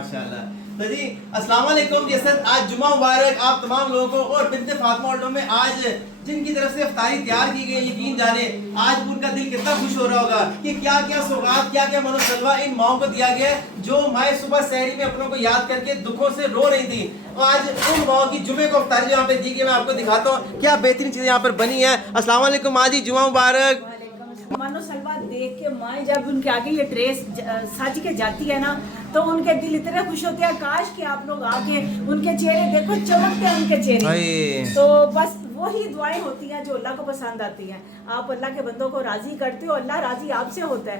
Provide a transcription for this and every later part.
माशाल्लाह। तो जी अस्सलाम वालेकुम जी सर, आज जुमा मुबारक आप तमाम लोगों को और बिन्ते फातिमा ऑटो में आज जिनकी तरफ से इफ्तारी तैयार की गई, यकीन जाने आज उनका दिल कितना खुश हो रहा होगा कि क्या क्या सौगात, क्या क्या मनोसलवा इन माओं को दिया गया जो माए सुबह सहरी में अपनों को याद करके दुखों से रो रही थी। आज उन माओं की जुमे को इफ्तारी यहाँ पे दी गई, मैं आपको दिखाता हूँ क्या बेहतरीन चीजें यहाँ पर बनी है। अस्सलाम वालेकुम माँ जी, जुमा मुबारक। मानो सलवा देख के माए जब उनके आगे ये ड्रेस सज के जाती है ना तो उनके दिल इतने खुश होते हैं। काश कि आप लोग आके उनके चेहरे देखो, चमकते हैं उनके चेहरे। तो बस वही दुआएं होती हैं जो अल्लाह को पसंद आती हैं। आप अल्लाह के बंदों को राजी करते हो, अल्लाह राजी आपसे होता है।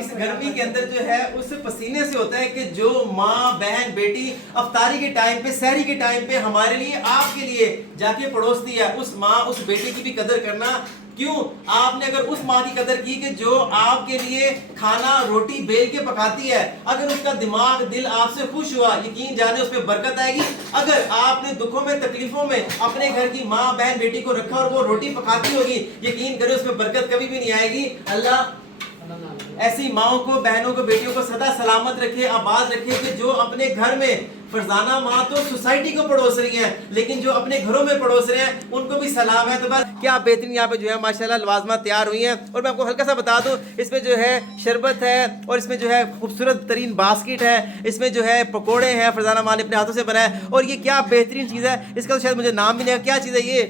इस गर्मी के अंदर जो है उस पसीने से होता है कि जो माँ बहन बेटी अफ्तारी के टाइम पे, सहरी के टाइम पे हमारे लिए आपके लिए जाके पड़ोसती है, उस माँ उस बेटे की भी कदर करना। क्यों आपने अगर उस माँ की कदर की कि जो आपके लिए खाना रोटी बेल के पकाती है, अगर उसका दिमाग दिल आपसे खुश हुआ, यकीन जाने उस पर बरकत आएगी। अगर आपने दुखों में तकलीफों में अपने घर की माँ बहन बेटी को रखा और वो रोटी पकाती होगी, यकीन करें उसमें बरकत कभी भी नहीं आएगी। अल्लाह ऐसी माओं को, बहनों को, बेटियों को सदा सलामत रखे, आबाद रखे कि जो अपने घर में, फरजाना माँ तो सोसाइटी को पड़ोस रही हैं, लेकिन जो अपने घरों में पड़ोस रहे हैं उनको भी सलाम है। तो बस क्या बेहतरीन यहाँ पे जो है माशाल्लाह लवाजमा तैयार हुई हैं। और मैं आपको हल्का सा बता दूं, इसमें जो है शरबत है और इसमें जो है खूबसूरत तरीन बास्केट है, इसमें जो है पकोड़े हैं, फरजाना माँ ने अपने हाथों से बनाए। और ये क्या बेहतरीन चीज़ है, इसका तो शायद मुझे नाम भी नहीं है, क्या चीज़ है ये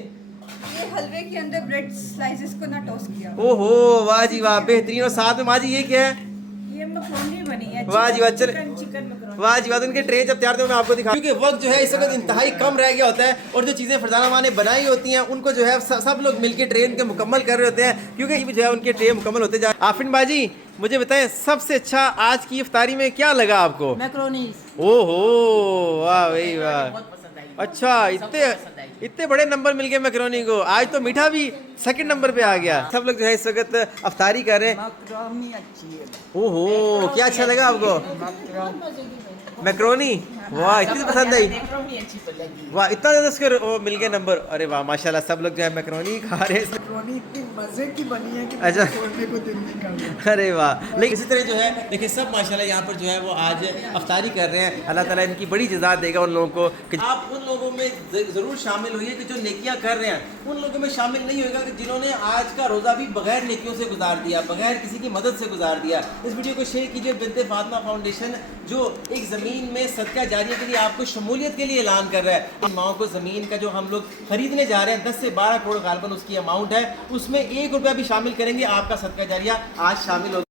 हलवे के अंदर ब्रेड स्लाइसेस को ना टोस्ट किया। ओहो वाह जी वाह, बेहतरीन। और साथ में माँ जी ये क्या है? ये मकरोनी बनी है, वाह जी वाह, चल चिकन मकरोनी। वाह जी वाह। तो उनके ट्रे जब तैयार थे मैं आपको दिखा, क्योंकि वक्त जो है इस वक्त इंतहाई कम रह गया होता है और जो चीज़ें फरजाना माँ ने बनाई होती हैं उनको जो है सब लोग मिलके ट्रेन के मुकम्मल कर रहे होते हैं, क्योंकि जो है उनके ट्रे मुकम्मल होते जाए। आफिन बाजी मुझे बताएं सबसे अच्छा आज की इफ्तारी में क्या लगा आपको? मैक्रोनी। ओहो वाह भाई वाह, अच्छा इतने बड़े नंबर मिल गए मैक्रोनी को। आज तो मीठा भी सेकंड नंबर पे आ गया। सब लोग जो है इस वक्त अफ्तारी कर रहे हैं। मैक्रोनी अच्छी है। ओहो क्या अच्छा लगा आपको? मैक्रोनी, वाह इतनी पसंद आई, वाह इतना ज़्यादा उसके वो मिल गए नंबर। अरे वाह माशाल्लाह, सब लोग जो है मैक्रोनी खा रहे हैं। मैक्रोनी इतनी मजे की बनी है कि अच्छा छोड़ने को दिल नहीं करता। अरे वाह। लेकिन इसी तरह जो है देखिए सब माशाल्लाह यहाँ पर जो है वो आज अफ्तारी कर रहे हैं। अल्लाह ताला इनकी बड़ी जज़ा देगा उन लोगों को कि आप उन लोगों में ज़रूर शामिल होइए कि जो नेकियां कर रहे हैं। उन लोगों में शामिल नहीं होगा कि जिन्होंने आज का रोज़ा भी बगैर नेकियों से गुजार दिया, बगैर किसी की मदद से गुजार दिया। इस वीडियो को शेयर कीजिए। बिन्ते फातिमा फाउंडेशन जो एक ज़मीन में सदका जारिया के लिए आपको शमूलियत के लिए ऐलान कर रहा है। इन माओं को ज़मीन का जो हम लोग खरीदने जा रहे हैं 10 से 12 करोड़ गालबन उसकी अमाउंट है, उसमें 1 रुपया भी शामिल करेंगे, आपका सदका जारिया आज शामिल हो।